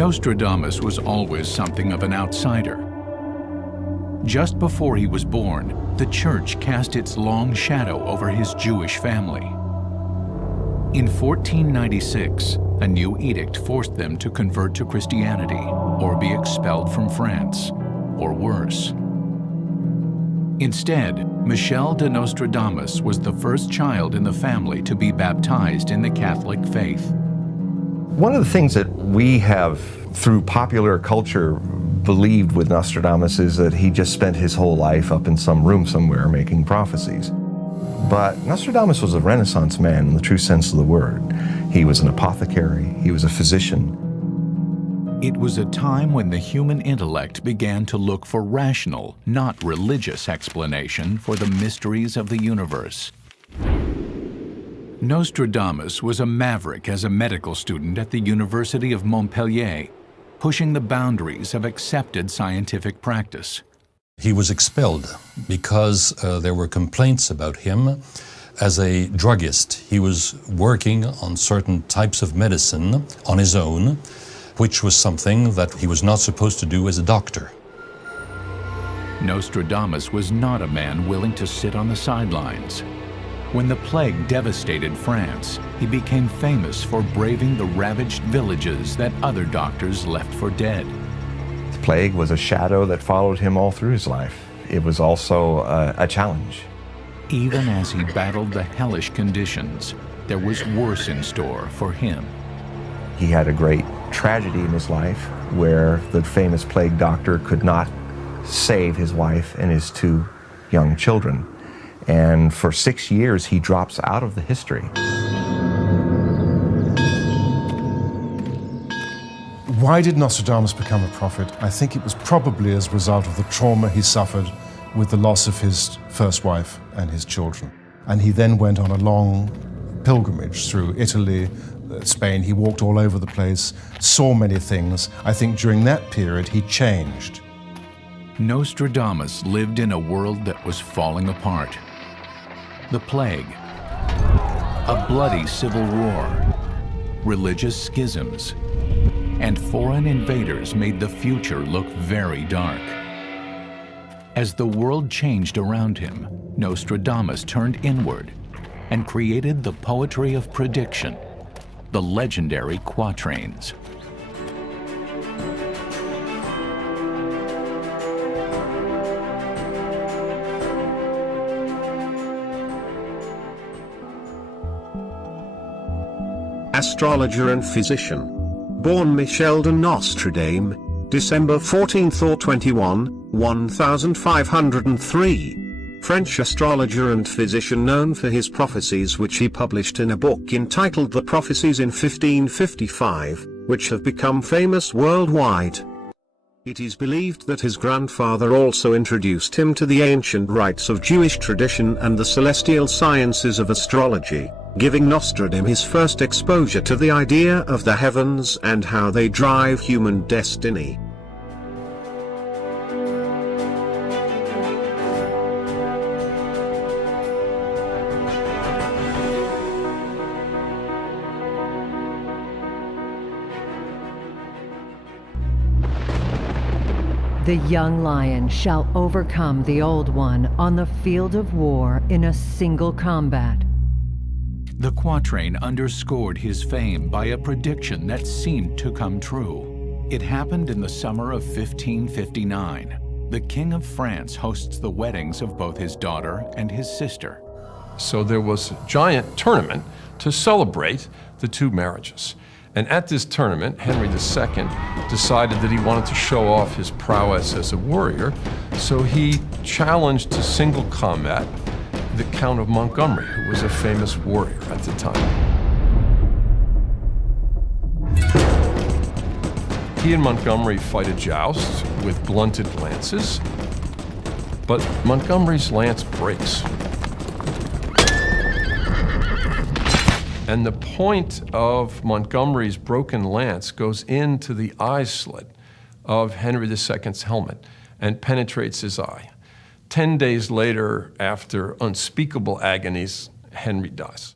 Nostradamus was always something of an outsider. Just before he was born, the church cast its long shadow over his Jewish family. In 1496, a new edict forced them to convert to Christianity or be expelled from France, or worse. Instead, Michel de Nostradamus was the first child in the family to be baptized in the Catholic faith. One of the things that we have, through popular culture, believed with Nostradamus is that he just spent his whole life up in some room somewhere making prophecies. But Nostradamus was a Renaissance man in the true sense of the word. He was an apothecary, he was a physician. It was a time when the human intellect began to look for rational, not religious explanation for the mysteries of the universe. Nostradamus was a maverick as a medical student at the University of Montpellier, pushing the boundaries of accepted scientific practice. He was expelled because there were complaints about him as a druggist. He was working on certain types of medicine on his own, which was something that he was not supposed to do as a doctor. Nostradamus was not a man willing to sit on the sidelines. When the plague devastated France, he became famous for braving the ravaged villages that other doctors left for dead. The plague was a shadow that followed him all through his life. It was also a challenge. Even as he battled the hellish conditions, there was worse in store for him. He had a great tragedy in his life where the famous plague doctor could not save his wife and his two young children. And for 6 years, he drops out of the history. Why did Nostradamus become a prophet? I think it was probably as a result of the trauma he suffered with the loss of his first wife and his children. And he then went on a long pilgrimage through Italy, Spain. He walked all over the place, saw many things. I think during that period, he changed. Nostradamus lived in a world that was falling apart. The plague, a bloody civil war, religious schisms, and foreign invaders made the future look very dark. As the world changed around him, Nostradamus turned inward and created the poetry of prediction, the legendary quatrains. Astrologer and physician. Born Michel de Nostradamus, December 14th or 21, 1503. French astrologer and physician known for his prophecies which he published in a book entitled The Prophecies in 1555, which have become famous worldwide. It is believed that his grandfather also introduced him to the ancient rites of Jewish tradition and the celestial sciences of astrology, giving Nostradamus his first exposure to the idea of the heavens and how they drive human destiny. The young lion shall overcome the old one on the field of war in a single combat. The quatrain underscored his fame by a prediction that seemed to come true. It happened in the summer of 1559. The King of France hosts the weddings of both his daughter and his sister. So there was a giant tournament to celebrate the two marriages. And at this tournament, Henry II decided that he wanted to show off his prowess as a warrior, so he challenged to single combat the Count of Montgomery, who was a famous warrior at the time. He and Montgomery fight a joust with blunted lances, but Montgomery's lance breaks. And the point of Montgomery's broken lance goes into the eye slit of Henry II's helmet and penetrates his eye. 10 days later, after unspeakable agonies, Henry dies.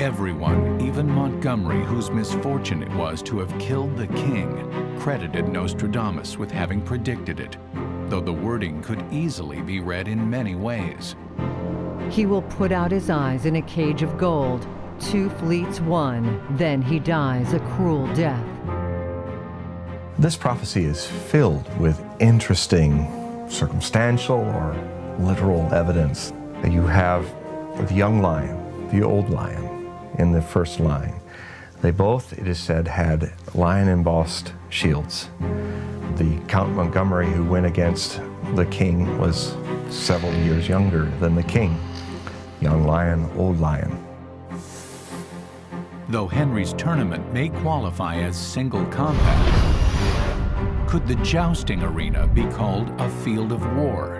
Everyone, even Montgomery, whose misfortune it was to have killed the king, credited Nostradamus with having predicted it, though the wording could easily be read in many ways. He will put out his eyes in a cage of gold. 2 fleets won, then he dies a cruel death. This prophecy is filled with interesting circumstantial or literal evidence. You have the young lion, the old lion in the first line. They both, it is said, had lion-embossed shields. The Count Montgomery who went against the king was several years younger than the king. Young lion, old lion. Though Henry's tournament may qualify as single combat, could the jousting arena be called a field of war?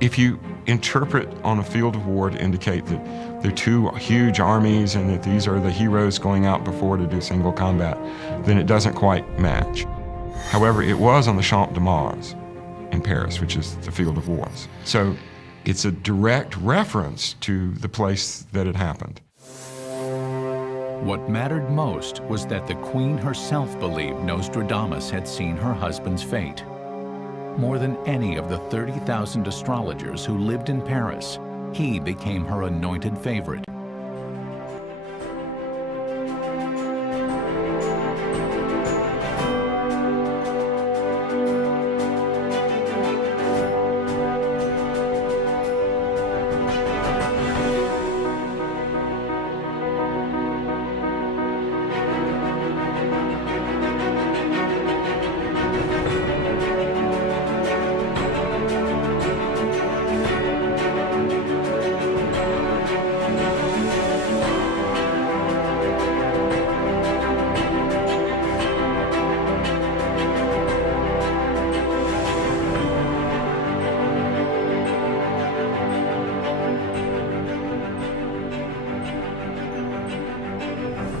If you interpret on a field of war to indicate that they're two huge armies and that these are the heroes going out before to do single combat, then it doesn't quite match. However, it was on the Champ de Mars in Paris, which is the field of wars. So it's a direct reference to the place that it happened. What mattered most was that the queen herself believed Nostradamus had seen her husband's fate. More than any of the 30,000 astrologers who lived in Paris, he became her anointed favorite.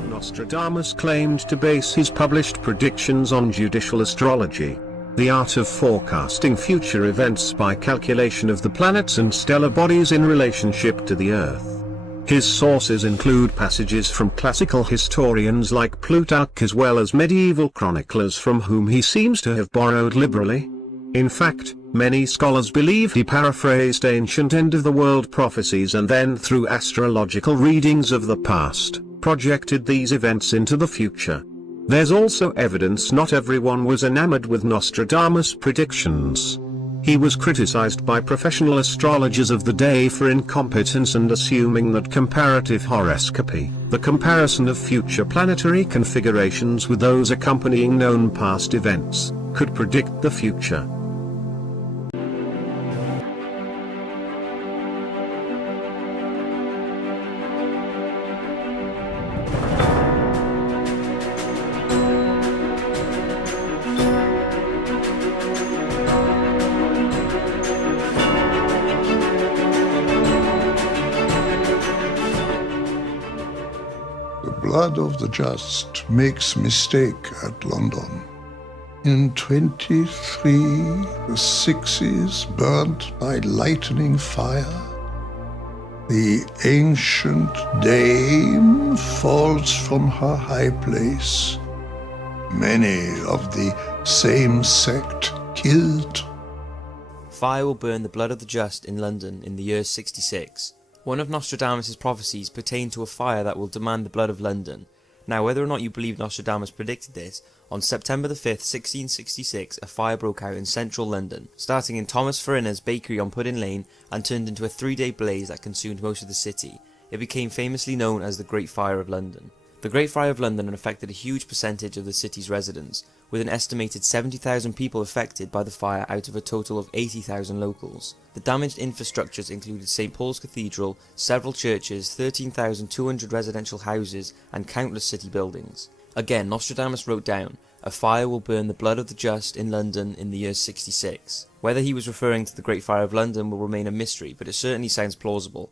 Nostradamus claimed to base his published predictions on judicial astrology, the art of forecasting future events by calculation of the planets and stellar bodies in relationship to the Earth. His sources include passages from classical historians like Plutarch as well as medieval chroniclers from whom he seems to have borrowed liberally. In fact, many scholars believe he paraphrased ancient end-of-the-world prophecies and then, through astrological readings of the past, projected these events into the future. There's also evidence not everyone was enamored with Nostradamus' predictions. He was criticized by professional astrologers of the day for incompetence and assuming that comparative horoscopy, the comparison of future planetary configurations with those accompanying known past events, could predict the future. Blood of the just makes mistake at London. In 23, the sixes burnt by lightning fire. The ancient dame falls from her high place. Many of the same sect killed. Fire will burn the blood of the just in London in the year 66. One of Nostradamus' prophecies pertained to a fire that will demand the blood of London. Now, whether or not you believe Nostradamus predicted this, on September the 5th, 1666, a fire broke out in central London, starting in Thomas Farina's bakery on Pudding Lane and turned into a 3-day blaze that consumed most of the city. It became famously known as the Great Fire of London. The Great Fire of London affected a huge percentage of the city's residents, with an estimated 70,000 people affected by the fire out of a total of 80,000 locals. The damaged infrastructures included St. Paul's Cathedral, several churches, 13,200 residential houses, and countless city buildings. Again, Nostradamus wrote down, "A fire will burn the blood of the just in London in the year 66. Whether he was referring to the Great Fire of London will remain a mystery, but it certainly sounds plausible.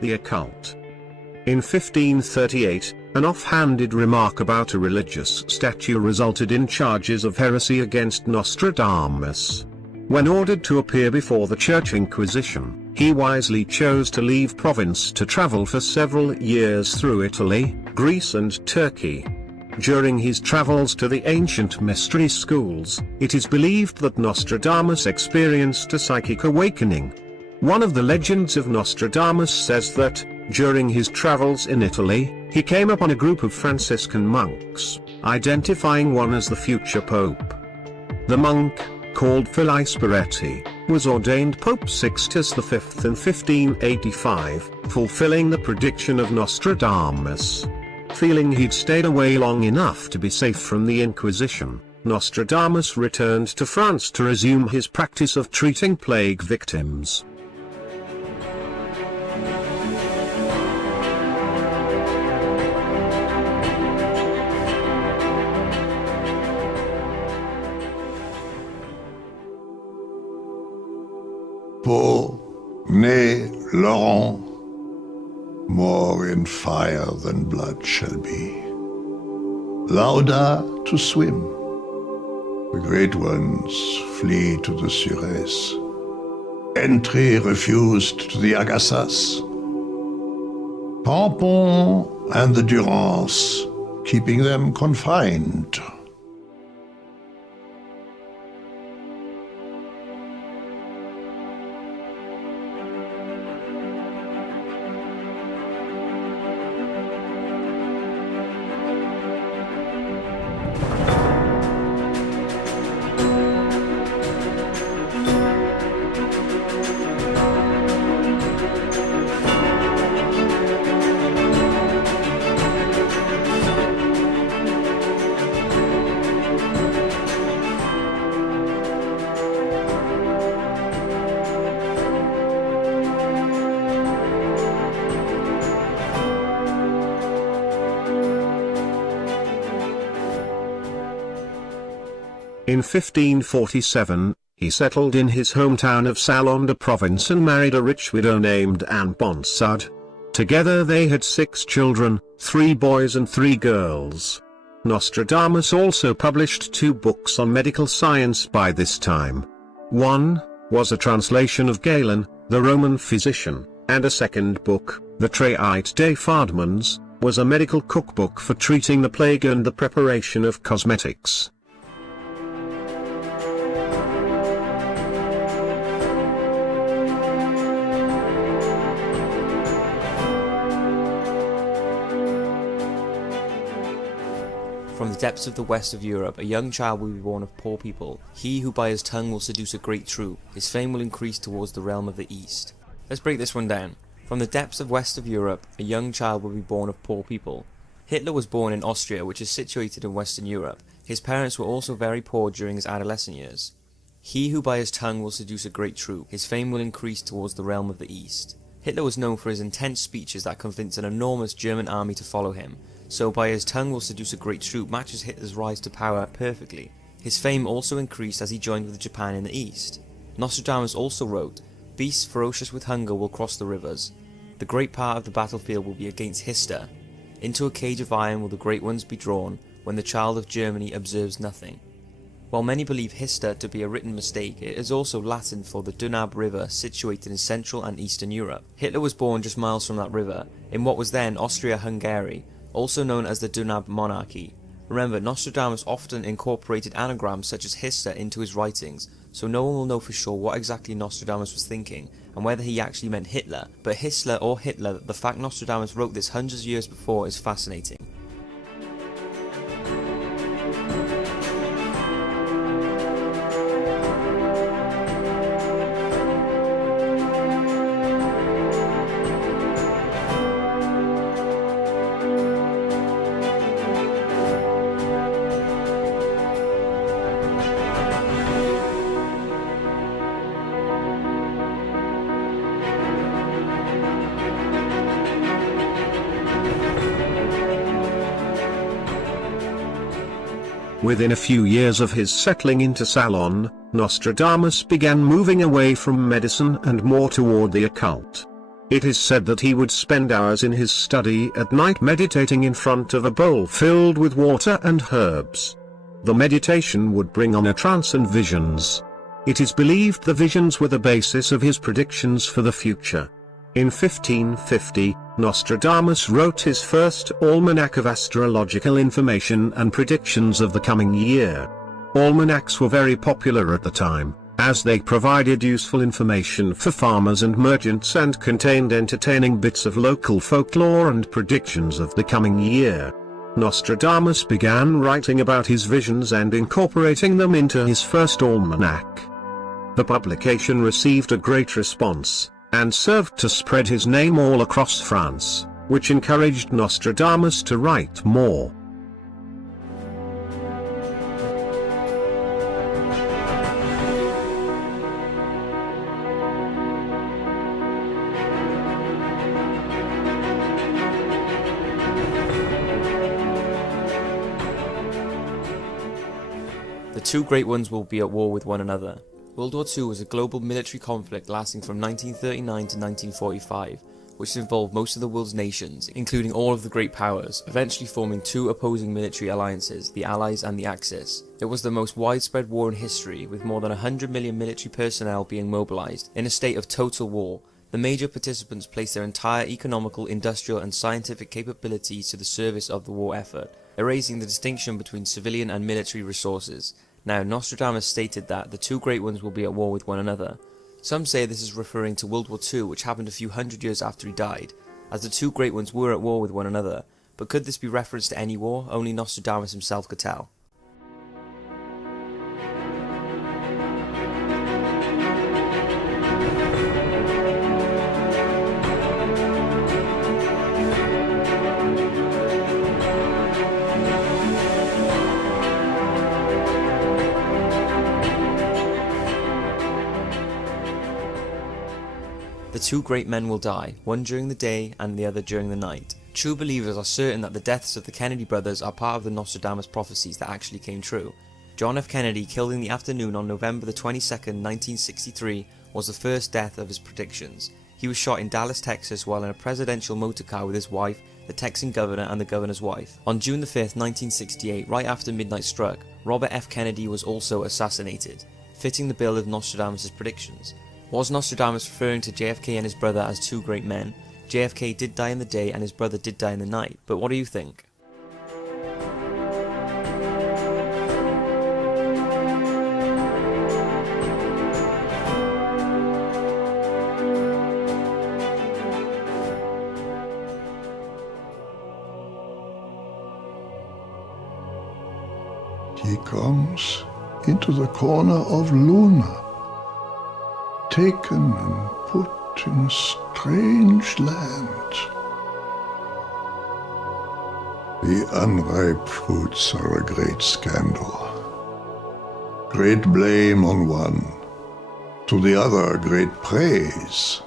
the occult. In 1538, an off-handed remark about a religious statue resulted in charges of heresy against Nostradamus. When ordered to appear before the Church Inquisition, he wisely chose to leave province to travel for several years through Italy, Greece and Turkey. During his travels to the ancient mystery schools, it is believed that Nostradamus experienced a psychic awakening. One of the legends of Nostradamus says that, during his travels in Italy, he came upon a group of Franciscan monks, identifying one as the future pope. The monk, called Felice Peretti, was ordained Pope Sixtus V in 1585, fulfilling the prediction of Nostradamus. Feeling he'd stayed away long enough to be safe from the Inquisition, Nostradamus returned to France to resume his practice of treating plague victims. Paul, nay Laurent, more in fire than blood shall be. Lauda to swim. The great ones flee to the Sures. Entry refused to the Agassas. Pampon and the Durance, keeping them confined. In 1547, he settled in his hometown of Salon de Provence and married a rich widow named Anne Bonsard. Together they had 6 children, 3 boys and 3 girls. Nostradamus also published 2 books on medical science by this time. One was a translation of Galen, the Roman physician, and a second book, the Traité des Fardemans, was a medical cookbook for treating the plague and the preparation of cosmetics. From the depths of the west of Europe, a young child will be born of poor people. He who by his tongue will seduce a great troop, his fame will increase towards the realm of the east. Let's break this one down. From the depths of west of Europe, a young child will be born of poor people. Hitler was born in Austria, which is situated in Western Europe. His parents were also very poor during his adolescent years. He who by his tongue will seduce a great troop, his fame will increase towards the realm of the east. Hitler was known for his intense speeches that convinced an enormous German army to follow him. So by his tongue will seduce a great troop matches Hitler's rise to power perfectly. His fame also increased as he joined with Japan in the east. Nostradamus also wrote, "Beasts ferocious with hunger will cross the rivers. The great part of the battlefield will be against Hister. Into a cage of iron will the great ones be drawn, when the child of Germany observes nothing." While many believe Hister to be a written mistake, it is also Latin for the Danube River situated in Central and Eastern Europe. Hitler was born just miles from that river, in what was then Austria-Hungary, also known as the Danube Monarchy. Remember, Nostradamus often incorporated anagrams such as Hister into his writings, so no one will know for sure what exactly Nostradamus was thinking, and whether he actually meant Hitler. But Hitler or Hitler, the fact Nostradamus wrote this hundreds of years before is fascinating. Within a few years of his settling into Salon, Nostradamus began moving away from medicine and more toward the occult. It is said that he would spend hours in his study at night meditating in front of a bowl filled with water and herbs. The meditation would bring on a trance and visions. It is believed the visions were the basis of his predictions for the future. In 1550, Nostradamus wrote his first almanac of astrological information and predictions of the coming year. Almanacs were very popular at the time, as they provided useful information for farmers and merchants and contained entertaining bits of local folklore and predictions of the coming year. Nostradamus began writing about his visions and incorporating them into his first almanac. The publication received a great response, and served to spread his name all across France, which encouraged Nostradamus to write more. The two great ones will be at war with one another. World War II was a global military conflict lasting from 1939 to 1945, which involved most of the world's nations, including all of the great powers, eventually forming two opposing military alliances, the Allies and the Axis. It was the most widespread war in history, with more than 100 million military personnel being mobilized, in a state of total war. The major participants placed their entire economical, industrial and scientific capabilities to the service of the war effort, erasing the distinction between civilian and military resources. Now, Nostradamus stated that the two great ones will be at war with one another. Some say this is referring to World War II, which happened a few hundred years after he died, as the two great ones were at war with one another. But could this be reference to any war? Only Nostradamus himself could tell. The two great men will die, one during the day and the other during the night. True believers are certain that the deaths of the Kennedy brothers are part of the Nostradamus prophecies that actually came true. John F. Kennedy, killed in the afternoon on November the 22nd, 1963, was the first death of his predictions. He was shot in Dallas, Texas while in a presidential motorcar with his wife, the Texan governor and the governor's wife. On June the 5th, 1968, right after midnight struck, Robert F. Kennedy was also assassinated, fitting the bill of Nostradamus' predictions. Was Nostradamus referring to JFK and his brother as two great men? JFK did die in the day and his brother did die in the night, but what do you think? He comes into the corner of Luna, taken and put in a strange land. The unripe fruits are a great scandal. Great blame on one, to the other great praise.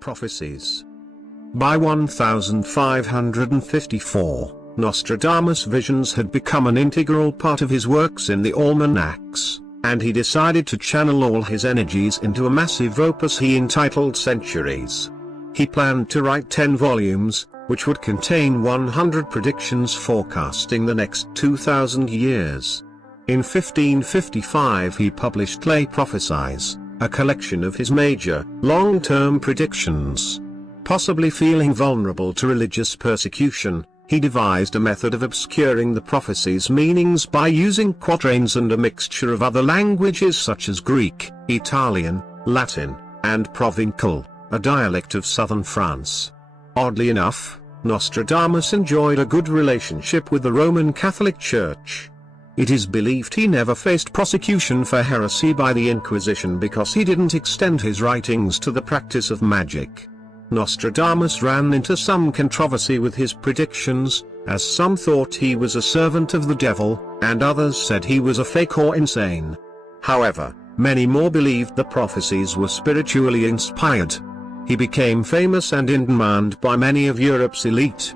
Prophecies. By 1554, Nostradamus' visions had become an integral part of his works in the almanacs, and he decided to channel all his energies into a massive opus he entitled Centuries. He planned to write 10 volumes, which would contain 100 predictions forecasting the next 2,000 years. In 1555 he published Les Prophéties, a collection of his major, long-term predictions. Possibly feeling vulnerable to religious persecution, he devised a method of obscuring the prophecies' meanings by using quatrains and a mixture of other languages such as Greek, Italian, Latin, and Provençal, a dialect of southern France. Oddly enough, Nostradamus enjoyed a good relationship with the Roman Catholic Church. It is believed he never faced prosecution for heresy by the Inquisition because he didn't extend his writings to the practice of magic. Nostradamus ran into some controversy with his predictions, as some thought he was a servant of the devil, and others said he was a fake or insane. However, many more believed the prophecies were spiritually inspired. He became famous and in demand by many of Europe's elite.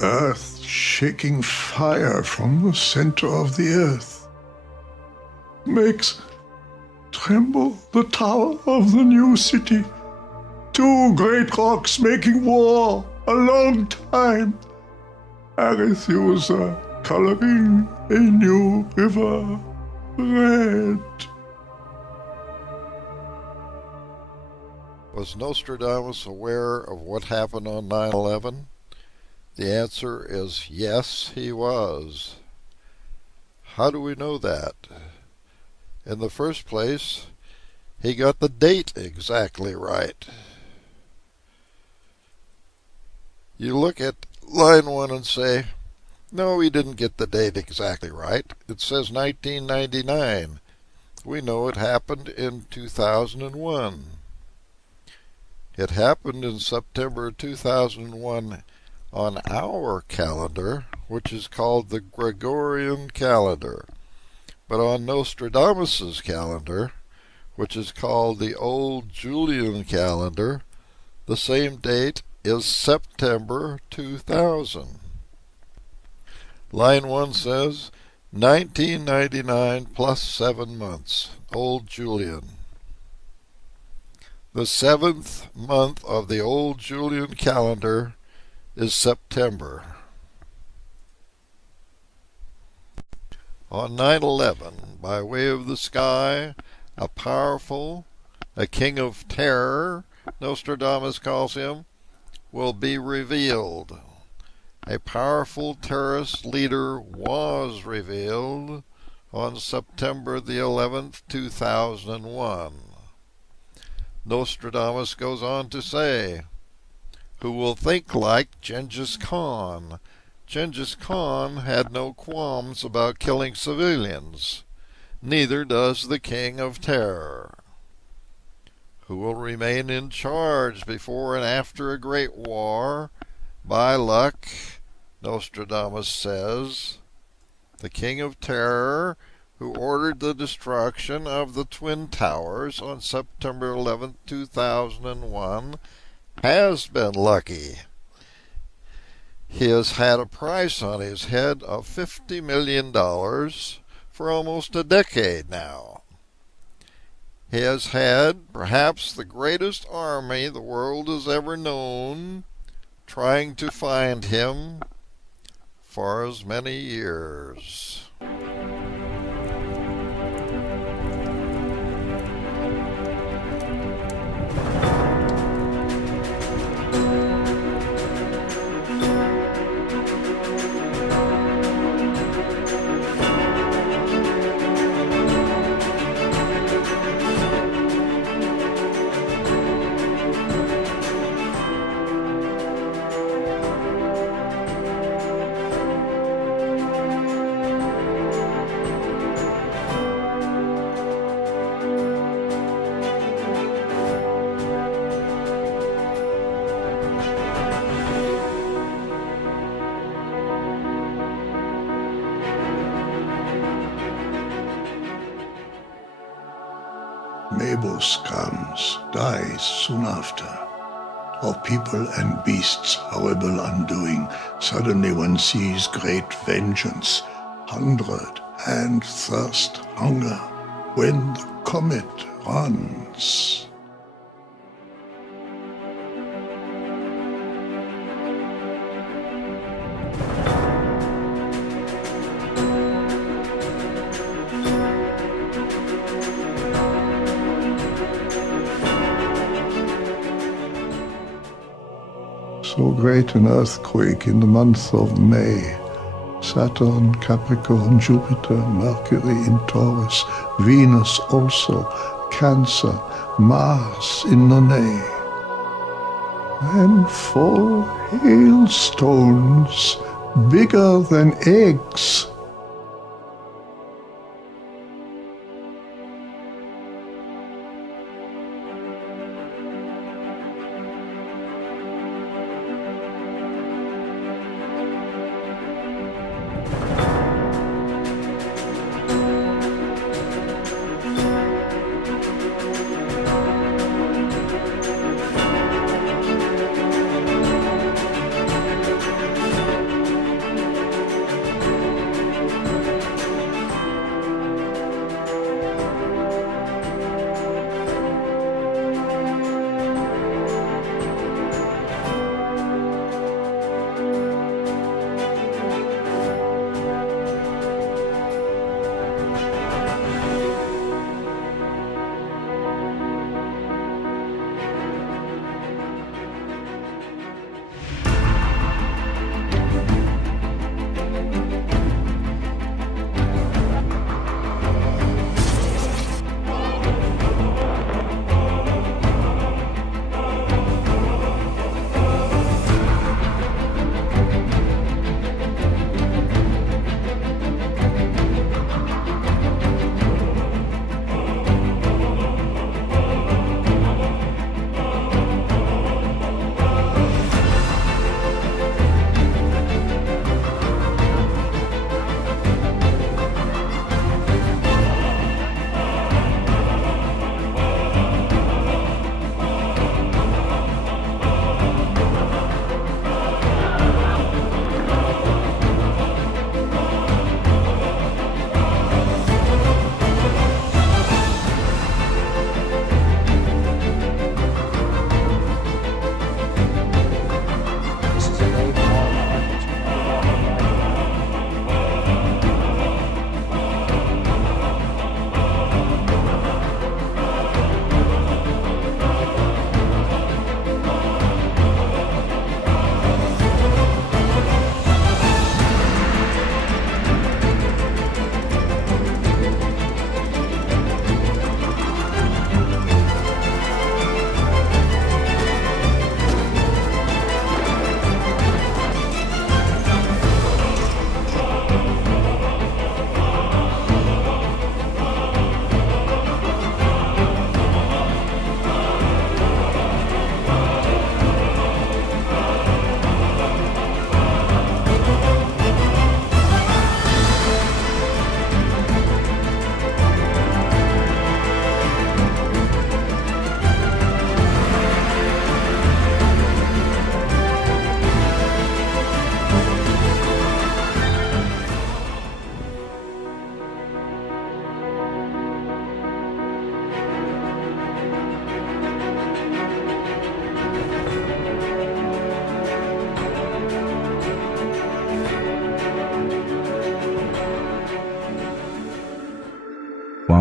Earth-shaking fire from the center of the earth makes tremble the tower of the new city. Two great rocks making war a long time. Arethusa coloring a new river red. Was Nostradamus aware of what happened on 9/11? The answer is yes, he was. How do we know that? In the first place, he got the date exactly right. You look at line 1 and say, no, he didn't get the date exactly right. It says 1999. We know it happened in 2001. It happened in September 2001 on our calendar, which is called the Gregorian calendar. But on Nostradamus's calendar, which is called the Old Julian calendar, the same date is September 2000. Line 1 says 1999 plus 7 months, Old Julian. The 7th month of the Old Julian calendar is September. On 9/11, by way of the sky, a king of terror, Nostradamus calls him, will be revealed. A powerful terrorist leader was revealed on September the 11th, 2001. Nostradamus goes on to say, who will think like Genghis Khan. Genghis Khan had no qualms about killing civilians. Neither does the King of Terror. Who will remain in charge before and after a great war? By luck, Nostradamus says. The King of Terror, who ordered the destruction of the Twin Towers on September 11, 2001, has been lucky. He has had a price on his head of $50 million for almost a decade now. He has had perhaps the greatest army the world has ever known trying to find him for as many years. Mabus comes, dies soon after. Of people and beasts' horrible undoing, suddenly one sees great vengeance, hundred and thirst hunger, when the comet runs. so great an earthquake in the month of May. Saturn, Capricorn, Jupiter, Mercury in Taurus, Venus also, Cancer, Mars in None. And 4 hailstones, bigger than eggs.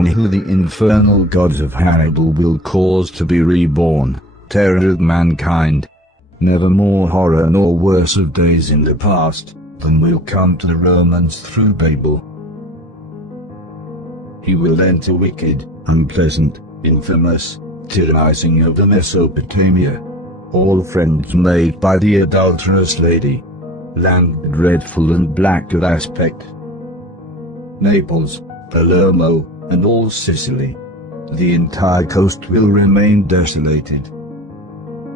one who the infernal gods of Hannibal will cause to be reborn, terror of mankind. Never more horror nor worse of days in the past, than will come to the Romans through Babel. He will enter wicked, unpleasant, infamous, tyrannizing over Mesopotamia. All friends made by the adulterous lady. Land dreadful and black of aspect. Naples, Palermo, and all Sicily. The entire coast will remain desolated.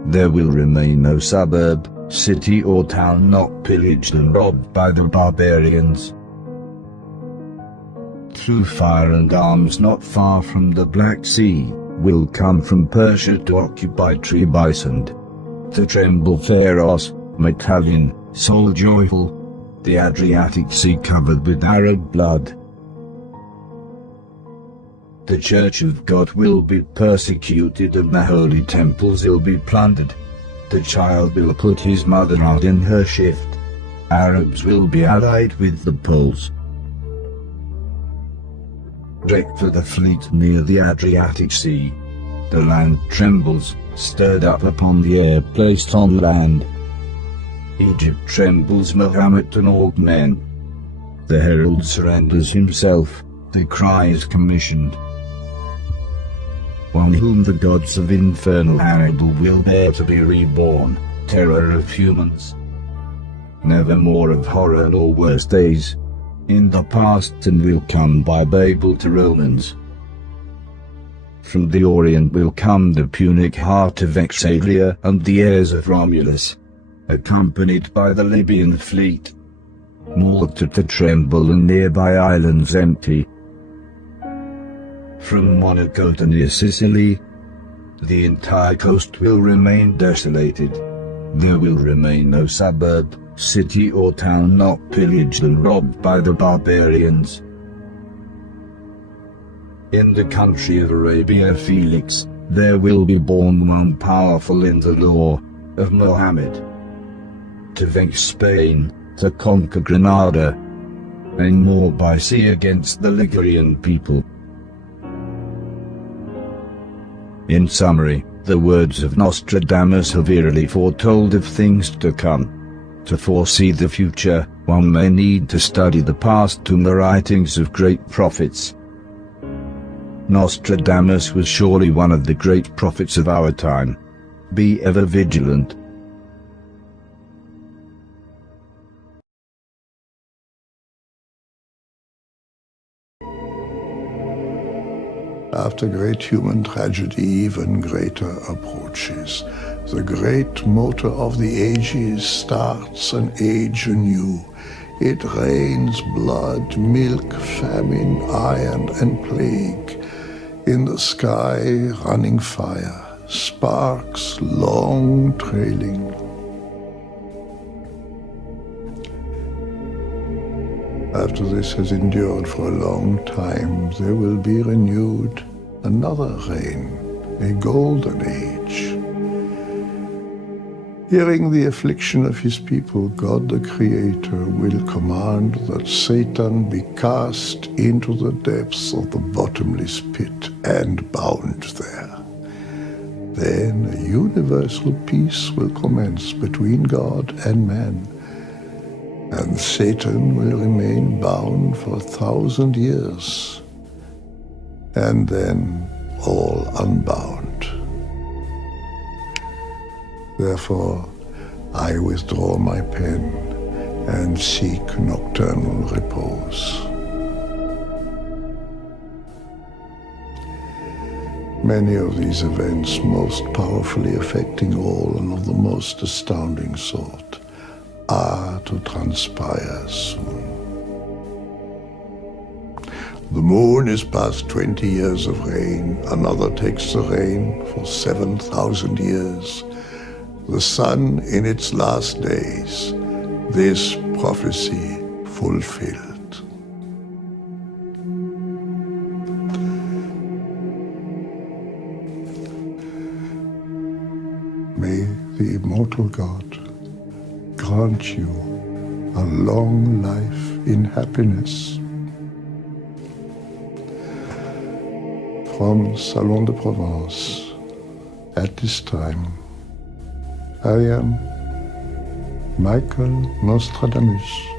There will remain no suburb, city or town not pillaged and robbed by the barbarians. Through fire and arms not far from the Black Sea, will come from Persia to occupy Trebizond. To tremble Pharos, Metalian, soul joyful, the Adriatic Sea covered with Arab blood. The Church of God will be persecuted and the holy temples will be plundered. The child will put his mother out in her shift. Arabs will be allied with the Poles. Wreck for the fleet near the Adriatic Sea. The land trembles, stirred up upon the air placed on land. Egypt trembles, Muhammad and all men. The herald surrenders himself, the cry is commissioned. On whom the gods of infernal Hannibal will bear to be reborn, terror of humans. Never more of horror nor worse days. In the past and will come by Babel to Romans. From the Orient will come the Punic heart of Exalia and the heirs of Romulus, accompanied by the Libyan fleet. Malta to tremble and nearby islands empty. From Monaco to near Sicily, the entire coast will remain desolated. There will remain no suburb, city or town not pillaged and robbed by the barbarians. In the country of Arabia Felix, there will be born one powerful in the law of Mohammed, to vex Spain, to conquer Granada, and more by sea against the Ligurian people. In summary, the words of Nostradamus have eerily foretold of things to come. To foresee the future, one may need to study the past and the writings of great prophets. Nostradamus was surely one of the great prophets of our time. Be ever vigilant. After great human tragedy, even greater approaches. The great motor of the ages starts an age anew. It rains blood, milk, famine, iron, and plague. In the sky, running fire, sparks long trailing. After this has endured for a long time, there will be renewed another reign, a golden age. Hearing the affliction of his people, God the Creator will command that Satan be cast into the depths of the bottomless pit and bound there. Then a universal peace will commence between God and man, and Satan will remain bound for 1,000 years, and then all unbound. Therefore, I withdraw my pen and seek nocturnal repose. Many of these events, most powerfully affecting all and of the most astounding sort, are to transpire soon. The moon is past 20 years of reign, another takes the reign for 7,000 years. The sun in its last days, this prophecy fulfilled. May the immortal God grant you a long life in happiness. From Salon de Provence, at this time, I am Michael Nostradamus.